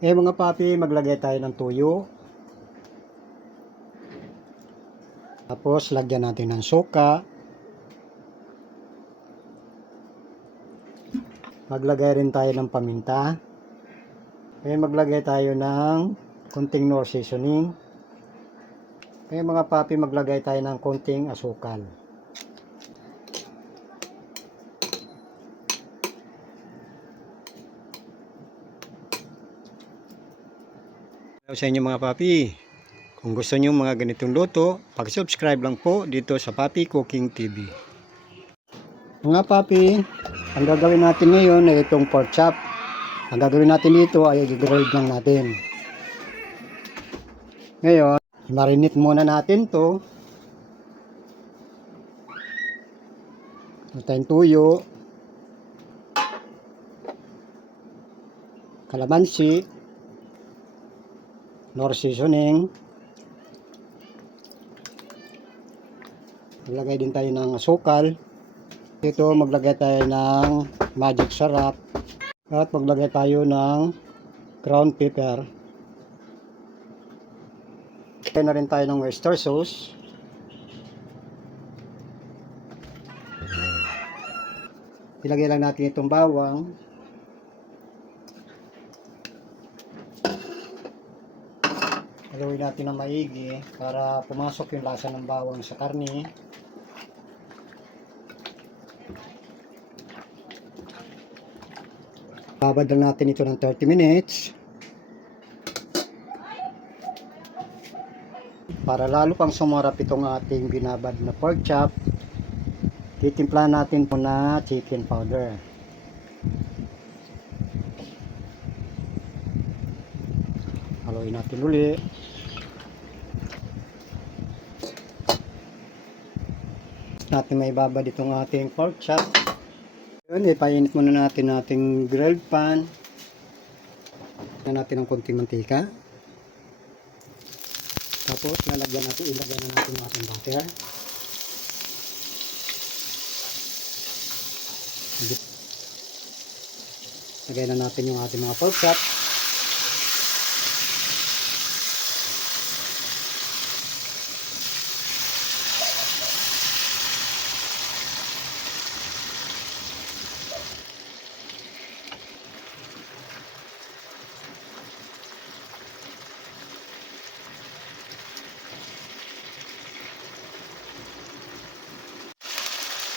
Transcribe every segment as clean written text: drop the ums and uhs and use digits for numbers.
Mga papi, maglagay tayo ng tuyo. Tapos lagyan natin ng suka. Maglagay rin tayo ng paminta. Maglagay tayo ng konting Knorr seasoning. Mga papi, maglagay tayo ng konting asukal. Sa inyo mga papi, kung gusto nyo mga ganitong luto, pag-subscribe lang po dito sa Papi Cooking TV. Mga papi, ang gagawin natin ngayon ay itong pork chop. Ang gagawin natin dito ay i-grilled lang natin. Ngayon, marinate muna natin to. Tayong tuyo, kalamansi, Knorr seasoning. Maglagay din tayo ng asukal. Ito, maglagay tayo ng magic sarap. At maglagay tayo ng ground pepper. Kaya na rin tayo ng oyster sauce. Ilagay lang natin itong bawang. Haluin natin ng maigi para pumasok yung lasa ng bawang sa karne. Babad lang natin ito ng 30 minutes. Para lalo pang sumarap itong ating binabad na pork chop, titimplahan natin po na chicken powder. Haluin natin uli. Natin may babad itong ating pork chop. Yun, ipainit muna natin ating grilled pan. Natin ng konting mantika. Tapos ilagyan na natin yung ating butter. Lagay na natin yung ating mga pork chop.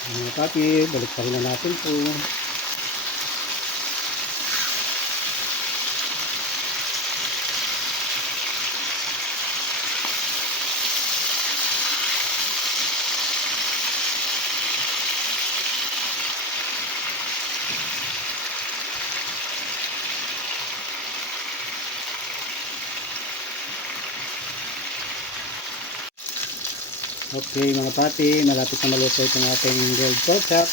Mga papi, balik pa rin na natin po. Okay mga papi, malapit na maluto itong ating grilled pork chop.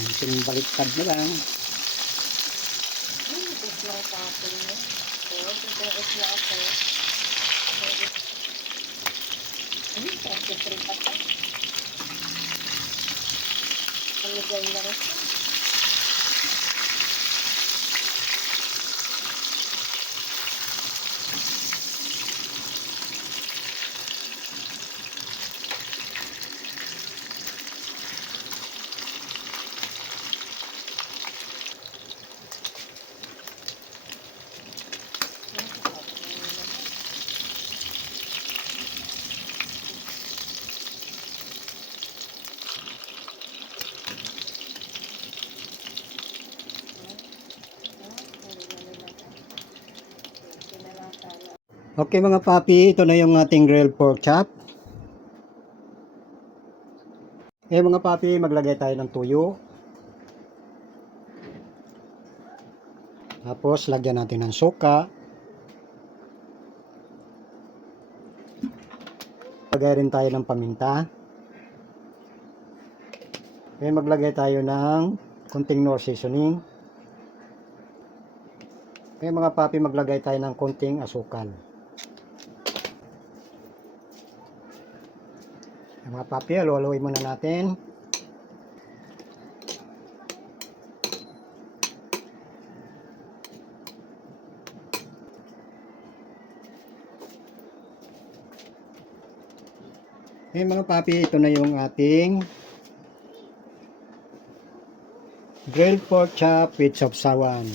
Itong baliktad na lang. Okay mga papi, ito na yung ating grilled pork chop. Mga papi, maglagay tayo ng tuyo. Tapos lagyan natin ng suka. Lagay rin tayo ng paminta. Maglagay tayo ng konting Knorr seasoning. Mga papi, maglagay tayo ng konting asukal. Mga papi, haluin muna natin. Okay mga papi, ito na yung ating grilled pork chop with sausawan.